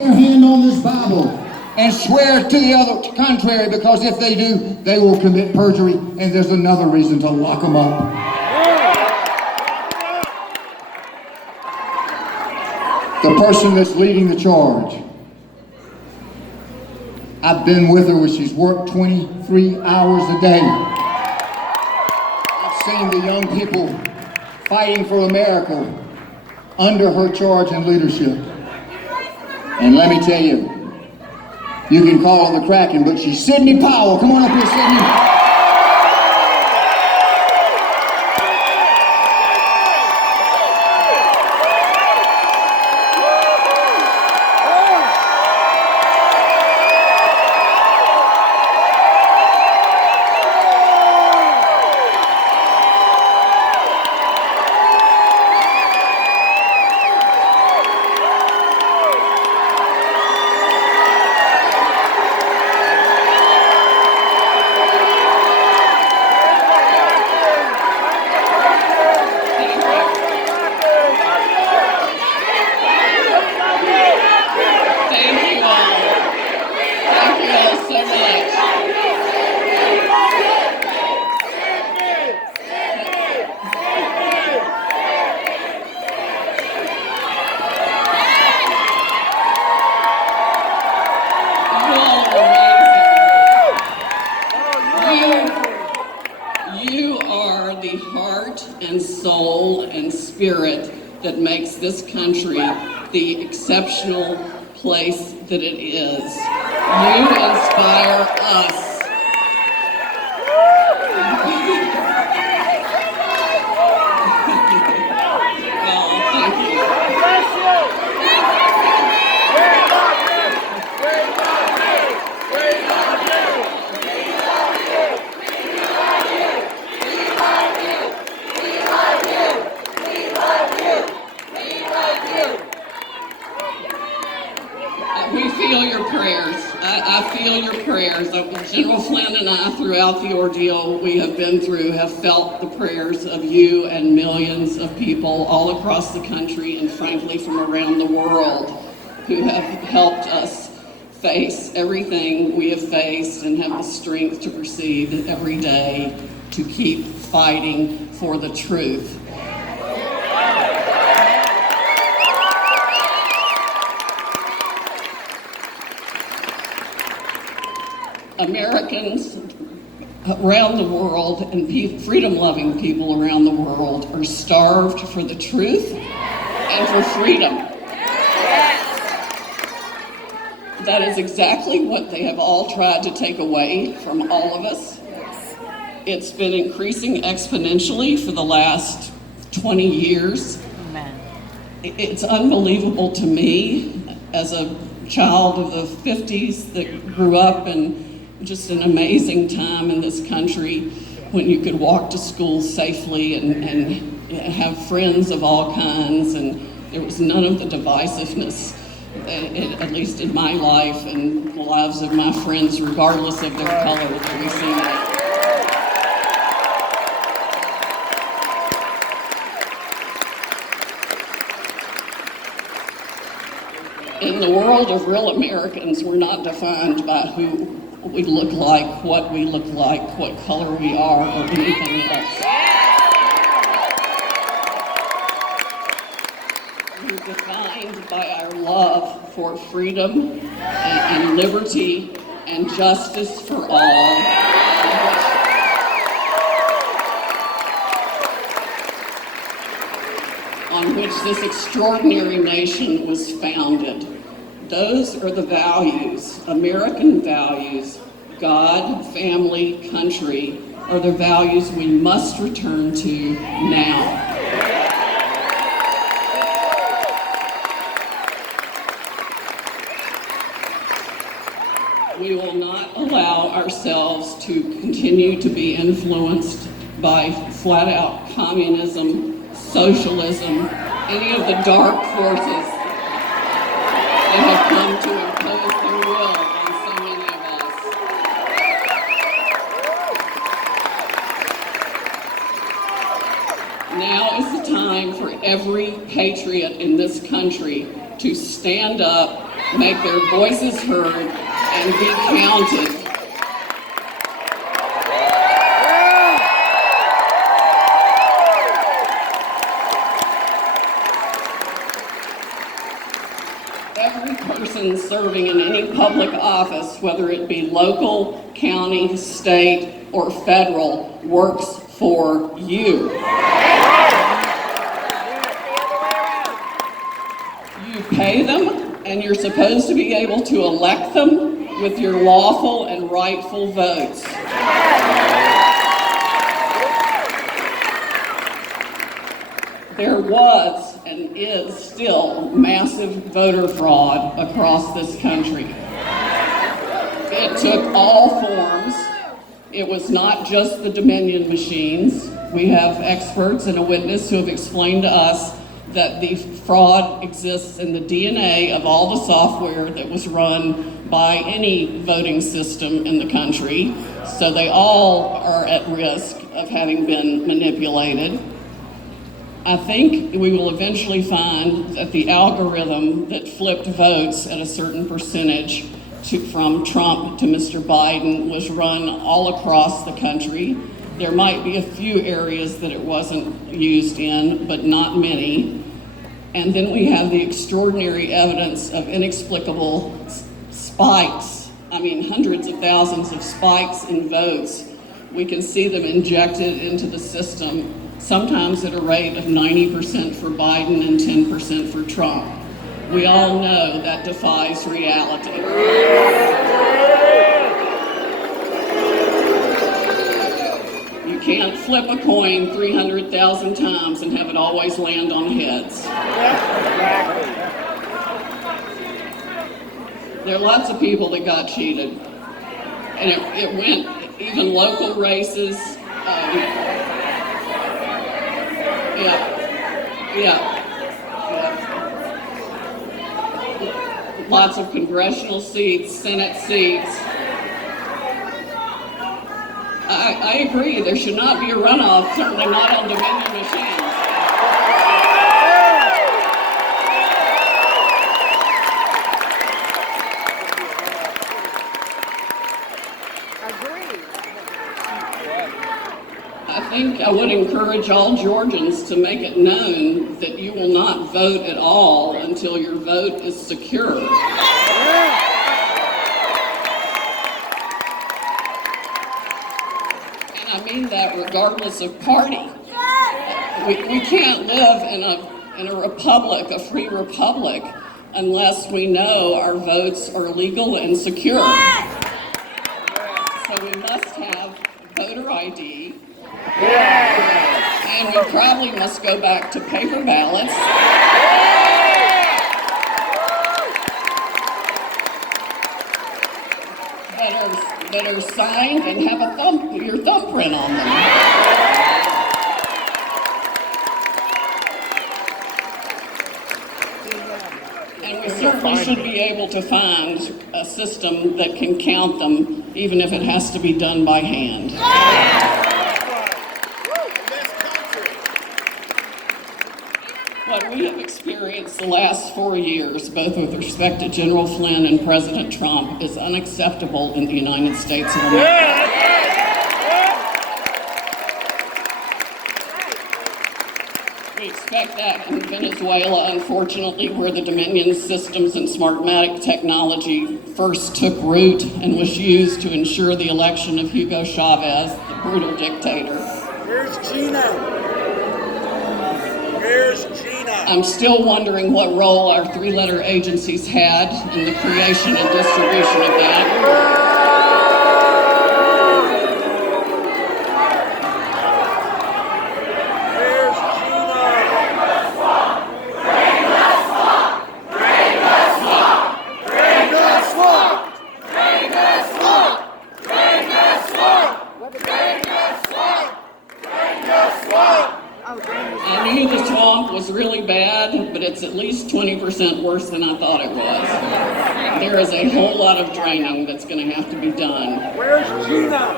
their hand on this Bible and swear to the other contrary, because if they do, they will commit perjury, and there's another reason to lock them up. The person that's leading the charge, I've been with her when she's worked 23 hours a day. I've seen the young people fighting for America under her charge and leadership. And let me tell you, you can call her the Kraken, but she's Sidney Powell. Come on up here, Sidney. And soul and spirit that makes this country the exceptional place that it is. You inspire us. Oh, thank you. We feel your prayers. I feel your prayers. General Flynn and I, throughout the ordeal we have been through, have felt the prayers of you and millions of people all across the country and frankly from around the world who have helped us face everything we have faced and have the strength to proceed every day to keep fighting for the truth. Americans around the world and freedom-loving people around the world are starved for the truth and for freedom. That is exactly what they have all tried to take away from all of us. It's been increasing exponentially for the last 20 years. It's unbelievable to me as a child of the 50s that grew up in just an amazing time in this country when you could walk to school safely and have friends of all kinds, and there was none of the divisiveness, at least in my life and the lives of my friends, regardless of their color, that we see now. In the world of real Americans, we're not defined by who we look like, what we look like, what color we are, or anything else. We're defined by our love for freedom and liberty and justice for all, on which this extraordinary nation was founded. Those are the values, American values. God, family, country are the values we must return to now. We will not allow ourselves to continue to be influenced by flat-out communism, socialism, any of the dark forces that have come to impose their will on so many of us. Now is the time for every patriot in this country to stand up make their voices heard, and be counted. Every person serving in any public office, whether it be local, county, state, or federal, works for you. You pay them, and you're supposed to be able to elect them with your lawful and rightful votes. There was and is still massive voter fraud across this country. It took all forms. It was not just the Dominion machines. We have experts and a witness who have explained to us that the fraud exists in the DNA of all the software that was run by any voting system in the country. So they all are at risk of having been manipulated. I think we will eventually find that the algorithm that flipped votes at a certain percentage from Trump to Mr. Biden was run all across the country. There might be a few areas that it wasn't used in, but not many. And then we have the extraordinary evidence of inexplicable spikes. I mean, hundreds of thousands of spikes in votes. We can see them injected into the system, sometimes at a rate of 90% for Biden and 10% for Trump. We all know that defies reality. You can't flip a coin 300,000 times and have it always land on heads. There are lots of people that got cheated. And it went even local races. Lots of congressional seats, Senate seats. I agree, there should not be a runoff, certainly not on Dominion machines. I think I would encourage all Georgians to make it known that you will not vote at all until your vote is secure. And I mean that regardless of party. We can't live in a republic, a free republic, unless we know our votes are legal and secure. So we must have voter ID. And we probably must go back to paper ballots. That are signed and have your thumbprint on them. And we certainly should be able to find a system that can count them, even if it has to be done by hand. What we have experienced the last 4 years, both with respect to General Flynn and President Trump, is unacceptable in the United States of America. We expect that in Venezuela, unfortunately, where the Dominion systems and Smartmatic technology first took root and was used to ensure the election of Hugo Chavez, the brutal dictator. Where's Gina? Where's Gina? I'm still wondering what role our three-letter agencies had in the creation and distribution of that. I knew the swamp was really bad, but it's at least 20% worse than I thought it was. There is a whole lot of draining that's going to have to be done. Where's Gina?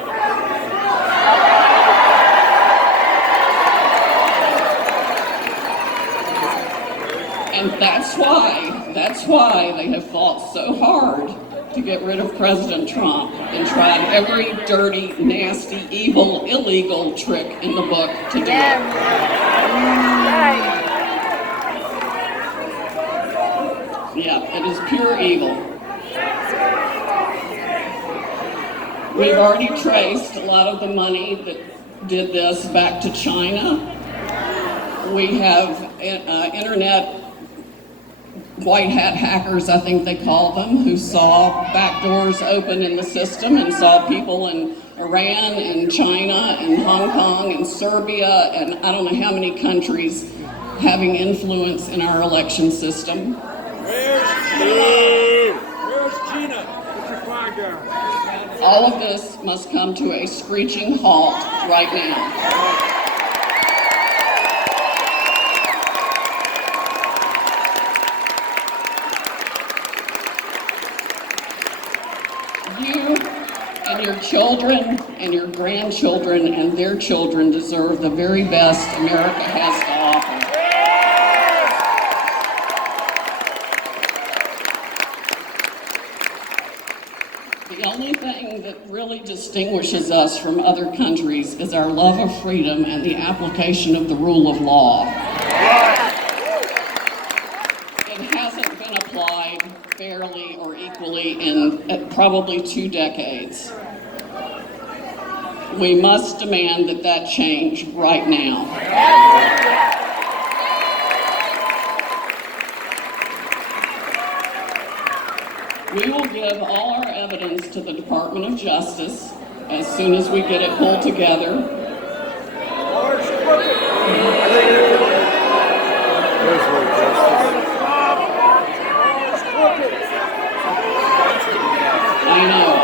And that's why they have fought so hard to get rid of President Trump and tried every dirty, nasty, evil, illegal trick in the book to do it. Yeah, it is pure evil. We've already traced a lot of the money that did this back to China. We have internet white hat hackers, I think they call them, who saw back doors open in the system and saw people in Iran and China and Hong Kong and Serbia and I don't know how many countries having influence in our election system. Where's Gina? Where's Gina? Put your flag down. All of this must come to a screeching halt right now. You and your children and your grandchildren and their children deserve the very best America has to offer. The only thing that really distinguishes us from other countries is our love of freedom and the application of the rule of law. It hasn't been applied fairly or equally in probably 2 decades. We must demand that change right now. We will give all our evidence to the Department of Justice as soon as we get it pulled together. I know.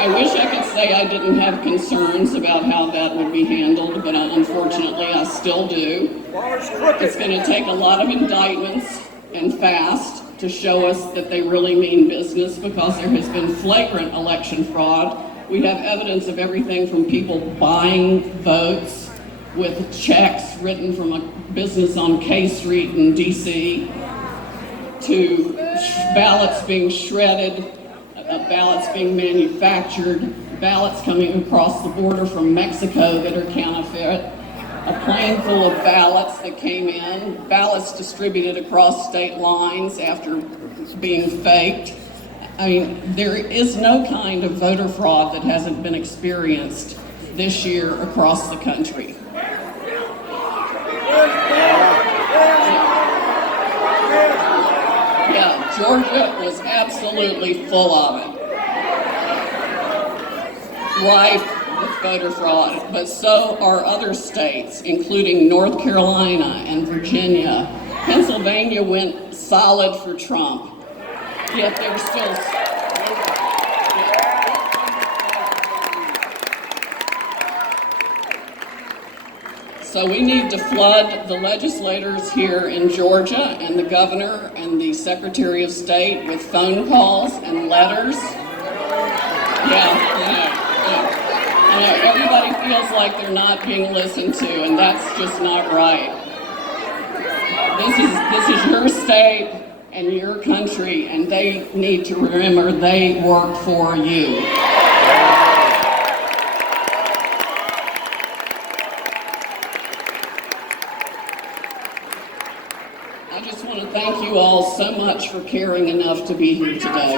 I wish I could say I didn't have concerns about how that would be handled, but unfortunately I still do. It's going to take a lot of indictments and fast to show us that they really mean business, because there has been flagrant election fraud. We have evidence of everything from people buying votes with checks written from a business on K Street in DC, to ballots being shredded, ballots being manufactured, ballots coming across the border from Mexico that are counterfeit, a plane full of ballots that came in, ballots distributed across state lines after being faked. I mean, there is no kind of voter fraud that hasn't been experienced this year across the country. Yeah, Georgia was absolutely full of it. Rife with voter fraud, but so are other states, including North Carolina and Virginia. Pennsylvania went solid for Trump, yet they're still... So we need to flood the legislators here in Georgia and the governor and the Secretary of State with phone calls and letters. Everybody feels like they're not being listened to, and that's just not right. This is your state and your country, and they need to remember they work for you. I just want to thank you all so much for caring enough to be here today.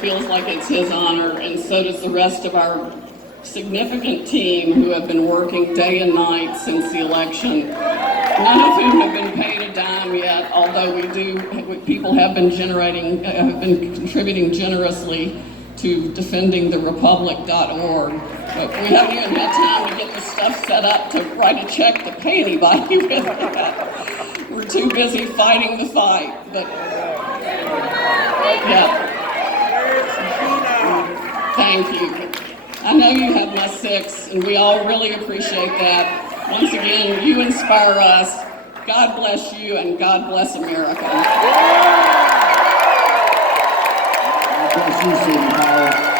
Feels like it's his honor, and so does the rest of our significant team who have been working day and night since the election, none of whom have been paid a dime yet, although people have been contributing generously to defendingtherepublic.org. But we haven't even had time to get the stuff set up to write a check to pay anybody with that. We're too busy fighting the fight. But yeah. Thank you. I know you have my 6, and we all really appreciate that. Once again, you inspire us. God bless you, and God bless America. God bless you, Sidney Powell.